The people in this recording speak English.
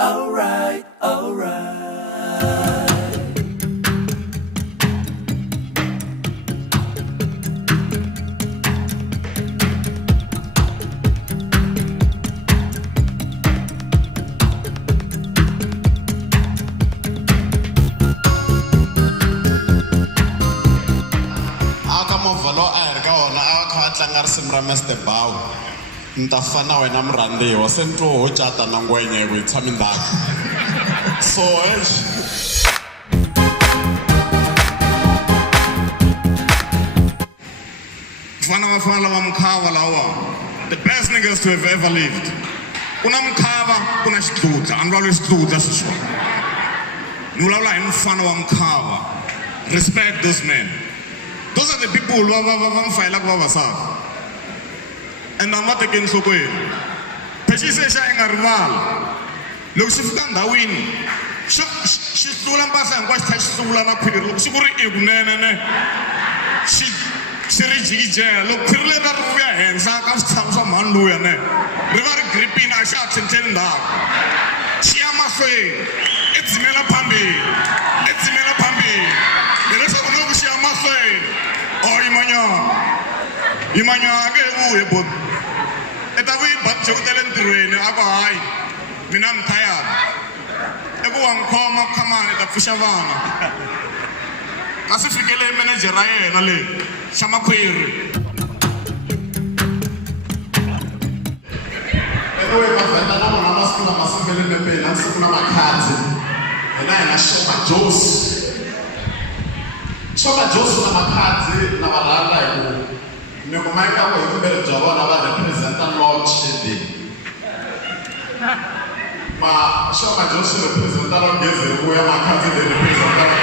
alright, alright. Mr. Bow, Ntafana when I'm Randy was sent to Hojata Nangway with Taminda. So, the best niggas to have ever lived. Unamkava, Unashtuta, and Rollis Tutas. Nulala and Fanawamkava. Respect those men. Those are the people who love fight like Wavasa. And I'm not against the way. Pesisa shine a rival. Look, she's done the win. She's stolen pass and watched her stolen up with it. She reached jail. Look, Pirle that we are hands. I can't stand some man. River gripping a shot and telling that. Chiama say, it's Mela Pambi. It's Mela Pambi. The rest of the noble Chiama say, oh, Imanya, get away, but you tell him to rain, I Minam tired. Everyone come on at the Fishavana. Pacifically, manager, I am Shamaquir. anyway, I'm asking myself in the pain, I'm sitting on my cards, and I show my Joes. Show my Joes on my cards, Navarra. Never mind how you better job about the president Lord Shindi. Ma, show my Joseph representative gives it where my cousin the representative